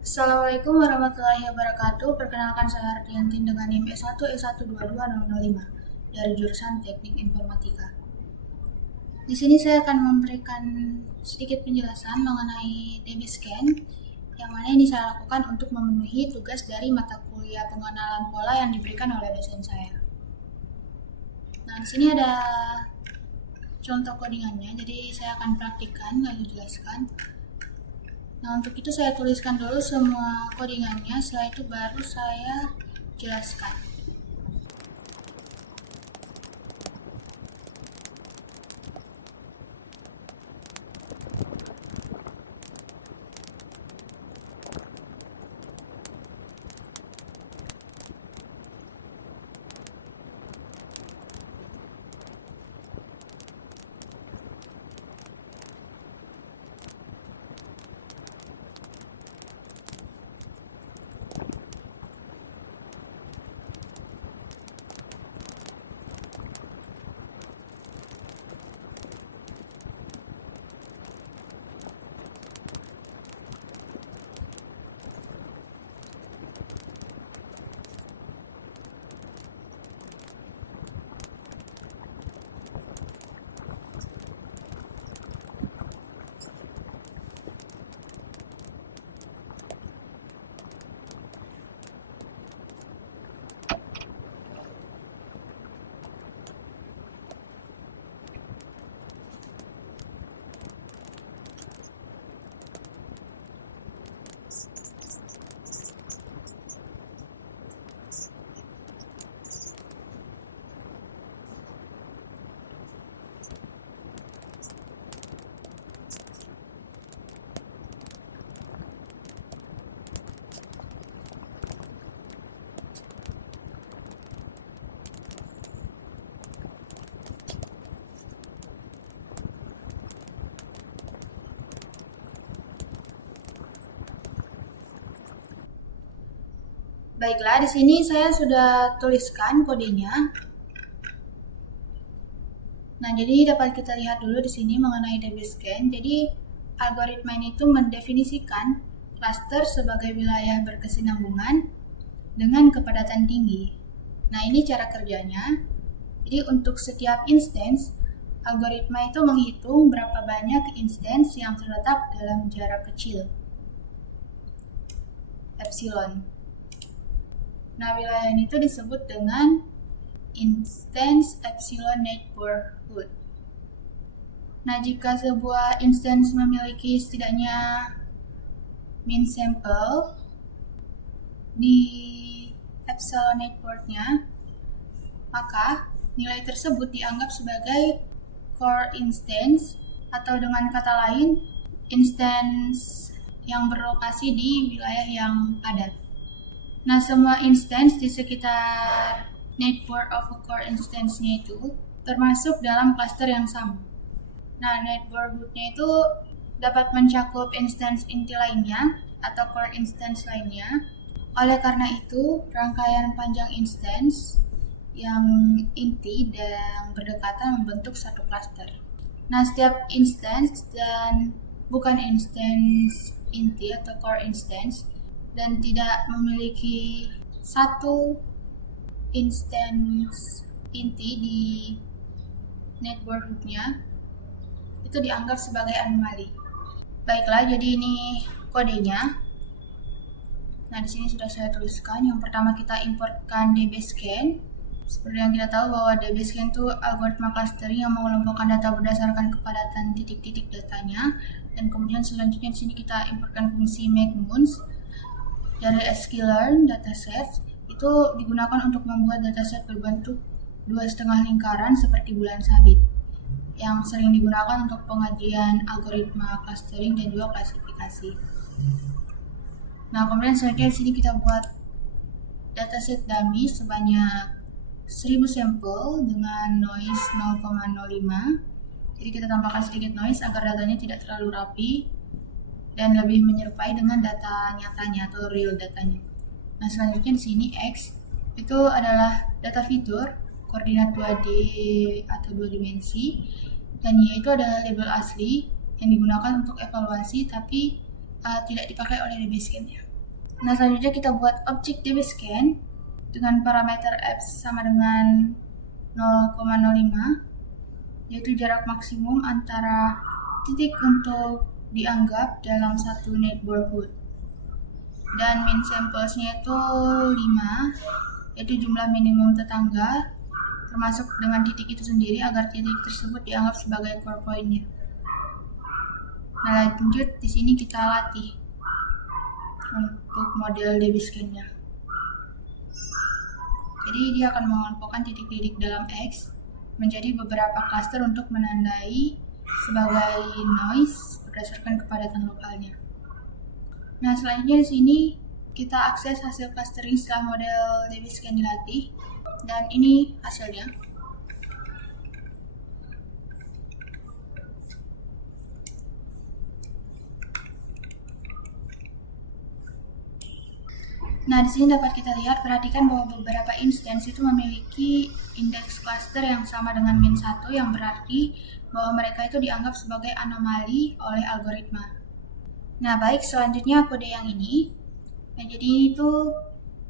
Assalamualaikum warahmatullahi wabarakatuh. Perkenalkan saya Ardiantin dengan NIM S1 S122005 dari jurusan Teknik Informatika. Di sini saya akan memberikan sedikit penjelasan mengenai DB-Scan yang mana ini saya lakukan untuk memenuhi tugas dari mata kuliah pengenalan pola yang diberikan oleh dosen saya. Nah, di sini ada contoh codingannya, jadi saya akan praktikkan lalu jelaskan. Nah, untuk itu saya tuliskan dulu semua codingannya, setelah itu baru saya jelaskan. Baiklah, di sini saya sudah tuliskan kodenya. Nah, jadi dapat kita lihat dulu di sini mengenai DB-Scan. Jadi, algoritma ini itu mendefinisikan klaster sebagai wilayah berkesinambungan dengan kepadatan tinggi. Nah, ini cara kerjanya. Jadi, untuk setiap instance, algoritma itu menghitung berapa banyak instance yang terletak dalam jarak kecil, epsilon. Nah, wilayah ini itu disebut dengan instance epsilon neighborhood. Nah, jika sebuah instance memiliki setidaknya min sample di epsilon neighborhood-nya, maka nilai tersebut dianggap sebagai core instance, atau dengan kata lain, instance yang berlokasi di wilayah yang padat. Nah, semua instance di sekitar network of a core instance-nya itu termasuk dalam cluster yang sama. Nah, neighborhood-nya itu dapat mencakup instance inti lainnya atau core instance lainnya. Oleh karena itu, rangkaian panjang instance yang inti dan berdekatan membentuk satu cluster. Nah, setiap instance dan bukan instance inti atau core instance dan tidak memiliki satu instance inti di neighborhood-nya itu dianggap sebagai anomali. Baiklah, jadi ini kodenya. Nah, di sini sudah saya tuliskan. Yang pertama kita importkan DB-Scan. Seperti yang kita tahu bahwa DB-Scan itu algoritma clustering yang mengelompokkan data berdasarkan kepadatan titik-titik datanya. Dan kemudian selanjutnya di sini kita importkan fungsi makeMoons dari sklearn dataset. Itu digunakan untuk membuat dataset berbentuk 2,5 lingkaran seperti bulan sabit yang sering digunakan untuk pengajian algoritma clustering dan juga klasifikasi. Nah, kemudian selanjutnya di sini kita buat dataset dummy sebanyak 1000 sampel dengan noise 0,05. Jadi kita tambahkan sedikit noise agar datanya tidak terlalu rapi dan lebih menyerupai dengan data nyatanya atau real datanya. Nah, selanjutnya di sini X itu adalah data fitur koordinat 2D atau 2 dimensi, dan Y itu adalah label asli yang digunakan untuk evaluasi tapi tidak dipakai oleh DB-Scan ya. Nah, selanjutnya kita buat objek DBScan dengan parameter F sama dengan 0,05, yaitu jarak maksimum antara titik untuk dianggap dalam satu neighborhood. Dan min samplesnya itu 5, yaitu jumlah minimum tetangga, termasuk dengan titik itu sendiri agar titik tersebut dianggap sebagai core point-nya. Nah, lanjut di sini kita latih untuk model DBScan-nya. Jadi dia akan mengelompokkan titik-titik dalam X menjadi beberapa klaster untuk menandai sebagai noise berdasarkan kepadatan lokalnya. Nah, selanjutnya di sini kita akses hasil clustering setelah model DBScan dilatih, dan ini hasilnya. Nah, di sini dapat kita lihat, perhatikan bahwa beberapa instance itu memiliki indeks cluster yang sama dengan min 1, yang berarti bahwa mereka itu dianggap sebagai anomali oleh algoritma. Nah, baik, selanjutnya kode yang ini. Nah, jadi ini tuh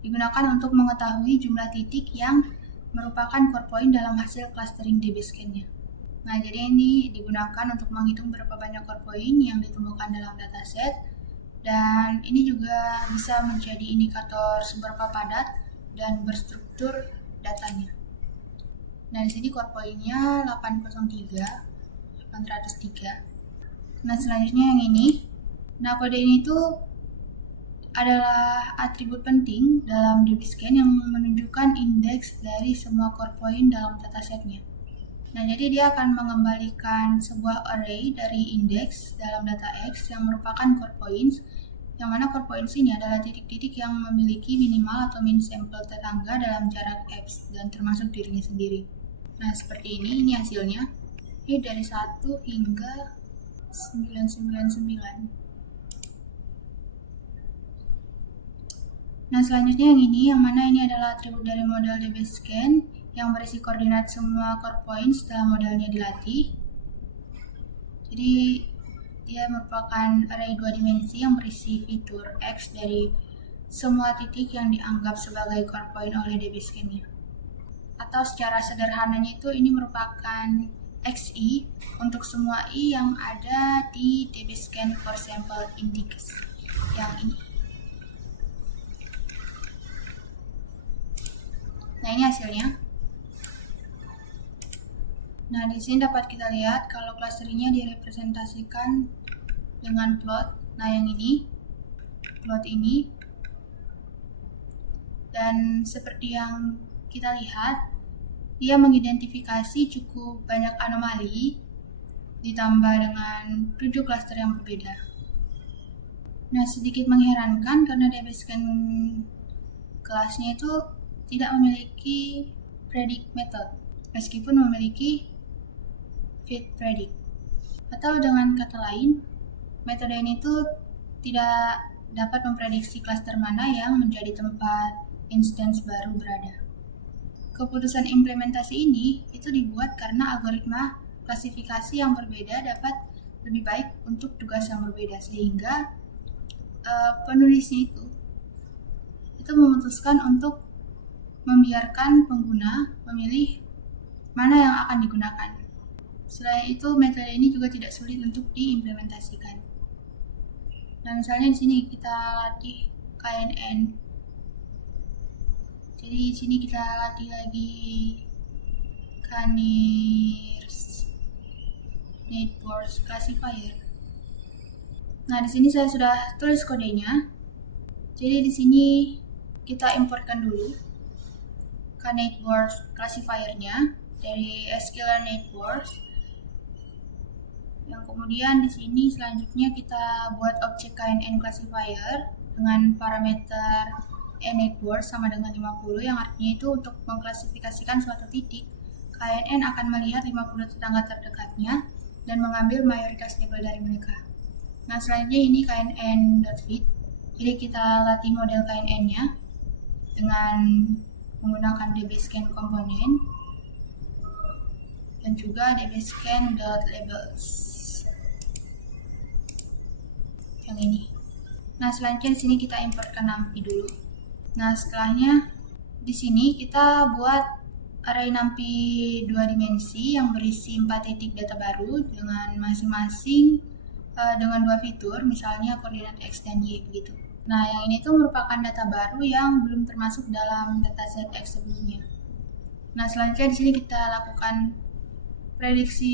digunakan untuk mengetahui jumlah titik yang merupakan core point dalam hasil clustering DBScan-nya. Nah, jadi ini digunakan untuk menghitung berapa banyak core point yang ditemukan dalam dataset. Dan ini juga bisa menjadi indikator seberapa padat dan berstruktur datanya. Nah, di sini core point-nya 803. Nah, selanjutnya yang ini. Nah, kode ini tuh adalah atribut penting dalam DBScan yang menunjukkan indeks dari semua core point dalam datasetnya. Nah, jadi dia akan mengembalikan sebuah array dari indeks dalam data X yang merupakan core points, yang mana core points ini adalah titik-titik yang memiliki minimal atau min sampel tetangga dalam jarak X dan termasuk dirinya sendiri. Nah, seperti ini hasilnya. Ini dari 1 hingga 999. Nah, selanjutnya yang ini, yang mana ini adalah atribut dari model DBScan yang berisi koordinat semua core points setelah modelnya dilatih. Jadi dia merupakan array 2 dimensi yang berisi fitur X dari semua titik yang dianggap sebagai core point oleh DBScan-nya. Atau secara sederhananya itu ini merupakan XI untuk semua I yang ada di DBScan core sample index yang ini. Nah, ini hasilnya. Nah, di sini dapat kita lihat kalau clusteringnya direpresentasikan dengan plot. Nah, yang ini, plot ini. Dan seperti yang kita lihat, dia mengidentifikasi cukup banyak anomali ditambah dengan 7 cluster yang berbeda. Nah, sedikit mengherankan karena DBScan kelasnya itu tidak memiliki predict method, meskipun memiliki fit predict. Atau dengan kata lain, metode ini tuh tidak dapat memprediksi klaster mana yang menjadi tempat instance baru berada. Keputusan implementasi ini itu dibuat karena algoritma klasifikasi yang berbeda dapat lebih baik untuk tugas yang berbeda, sehingga penulisnya itu memutuskan untuk membiarkan pengguna memilih mana yang akan digunakan. Selain itu, metode ini juga tidak sulit untuk diimplementasikan. Nah, misalnya di sini kita latih KNN. Jadi di sini kita latih lagi K-nearest neighbors classifier. Nah, di sini saya sudah tulis kodenya. Jadi di sini kita importkan dulu K-neighbors classifier-nya dari sklearn neighbors. Yang kemudian di sini selanjutnya kita buat objek KNN classifier dengan parameter neighbors sama dengan 50, yang artinya itu untuk mengklasifikasikan suatu titik, KNN akan melihat 50 tetangga terdekatnya dan mengambil mayoritas label dari mereka. Nah, selanjutnya ini knn.fit. Jadi kita latih model KNN-nya dengan menggunakan DBScan komponen dan juga DBScan.labels yang ini. Nah, selanjutnya di sini kita importkan NumPy dulu. Nah, setelahnya di sini kita buat array NumPy 2 dimensi yang berisi 4 titik data baru dengan masing-masing dengan 2 fitur, misalnya koordinat X dan Y begitu. Nah, yang ini tuh merupakan data baru yang belum termasuk dalam dataset X sebelumnya. Nah, selanjutnya di sini kita lakukan prediksi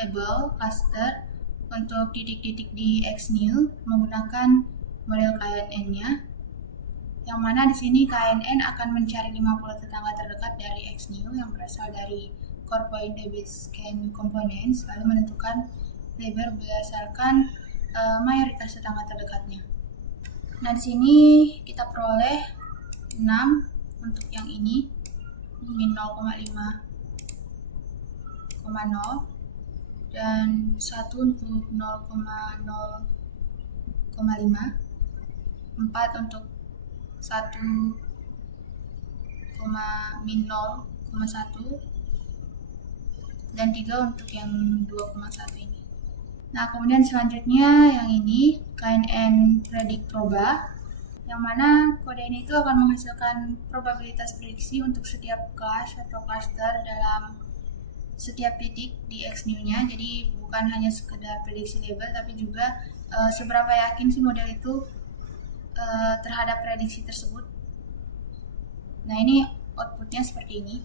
label cluster untuk titik-titik di XNew menggunakan model KNN-nya, yang mana di sini KNN akan mencari 50 tetangga terdekat dari XNew yang berasal dari core point DBSCAN components, lalu menentukan label berdasarkan mayoritas tetangga terdekatnya. Nah, di sini kita peroleh 6 untuk yang ini, min 0,5,0 dan 1 untuk 0,0,5, 4 untuk 1, min 0,1, dan 3 untuk yang 2,1 ini. Nah, kemudian selanjutnya yang ini KNN predict proba, yang mana kode ini itu akan menghasilkan probabilitas prediksi untuk setiap kelas atau cluster dalam setiap titik di XNew-nya. Jadi bukan hanya sekedar prediksi label, tapi juga seberapa yakin si model itu terhadap prediksi tersebut. Nah, ini outputnya seperti ini.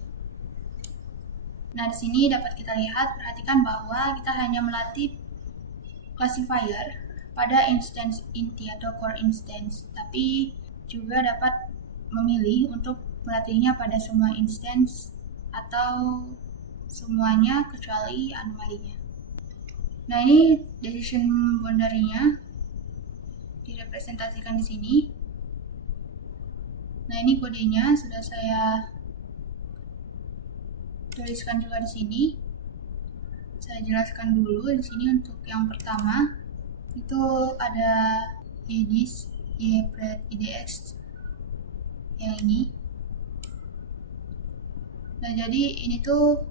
Nah, di sini dapat kita lihat, perhatikan bahwa kita hanya melatih classifier pada instance inti atau core instance, tapi juga dapat memilih untuk melatihnya pada semua instance atau semuanya kecuali anomalinya. Nah, ini decision boundary-nya direpresentasikan di sini. Nah, ini kodenya sudah saya tuliskan juga di sini. Saya jelaskan dulu di sini. Untuk yang pertama itu ada YDIS, YPRED, IDX yang ini. Nah, jadi ini tuh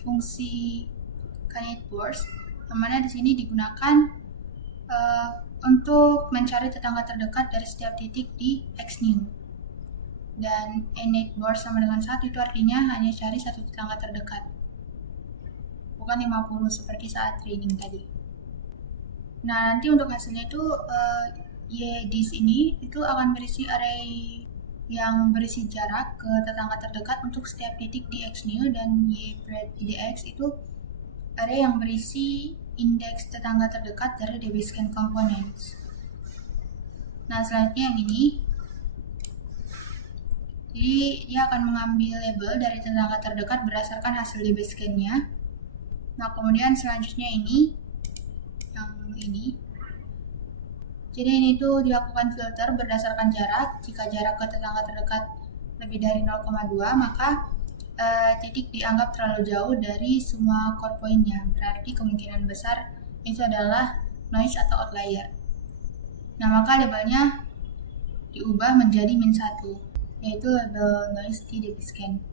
fungsi K-Knit Burst, yang mana di sini digunakan untuk mencari tetangga terdekat dari setiap titik di XNew. Dan innate burst sama dengan 1 itu artinya hanya cari satu tetangga terdekat, bukan 50 seperti saat training tadi. Nah, nanti untuk hasilnya itu YDIS ini itu akan berisi array yang berisi jarak ke tetangga terdekat untuk setiap titik di XNew, dan YPRED IDX itu array yang berisi indeks tetangga terdekat dari DBSCAN components. Nah, selanjutnya yang ini, jadi dia akan mengambil label dari tetangga terdekat berdasarkan hasil DBSCAN-nya. Nah, kemudian selanjutnya ini, yang ini, jadi ini tuh dilakukan filter berdasarkan jarak. Jika jarak ke tetangga terdekat lebih dari 0,2, maka titik dianggap terlalu jauh dari semua core point-nya. Berarti kemungkinan besar itu adalah noise atau outlier. Nah, maka labelnya diubah menjadi min 1, yaitu label noise di DBSCAN.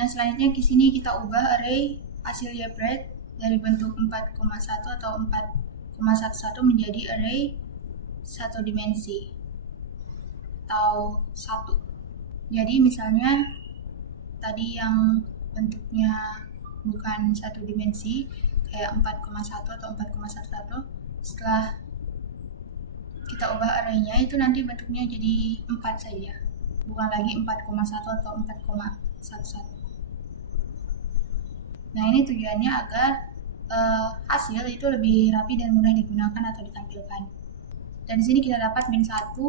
Nah, selanjutnya di sini kita ubah array hasil YPRED dari bentuk 4,1 atau 4,11 menjadi array 1 dimensi atau 1. Jadi misalnya tadi yang bentuknya bukan 1 dimensi kayak 4,1 atau 4,11, setelah kita ubah arraynya itu nanti bentuknya jadi 4 saja, bukan lagi 4,1 atau 4,11. Nah, ini tujuannya agar hasil itu lebih rapi dan mudah digunakan atau ditampilkan. Dan di sini kita dapat min 1,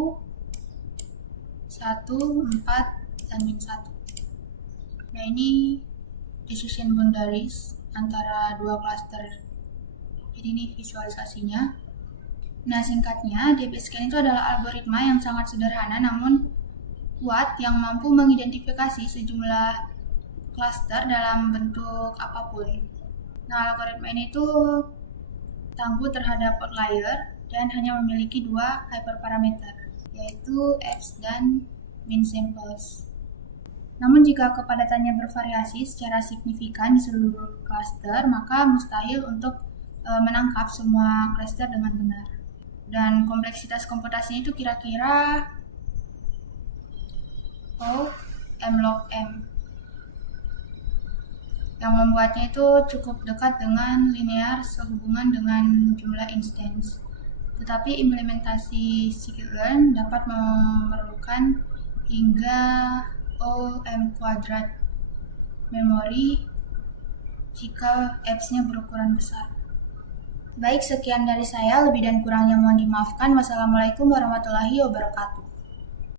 4, dan min 1. Nah, ini decision boundaries antara dua cluster. Jadi ini visualisasinya. Nah, singkatnya, DBSCAN itu adalah algoritma yang sangat sederhana namun kuat yang mampu mengidentifikasi sejumlah cluster dalam bentuk apapun. Nah, algoritma ini tuh tangguh terhadap outlier dan hanya memiliki 2 hyperparameter, yaitu X dan min samples. Namun jika kepadatannya bervariasi secara signifikan di seluruh cluster, maka mustahil untuk menangkap semua cluster dengan benar. dan kompleksitas komputasinya itu kira-kira O M log M, yang membuatnya itu cukup dekat dengan linear sehubungan dengan jumlah instance. Tetapi implementasi scikit-learn dapat memerlukan hingga OM kuadrat memori jika apps-nya berukuran besar. Baik, sekian dari saya. Lebih dan kurangnya mohon dimaafkan. Wassalamualaikum warahmatullahi wabarakatuh.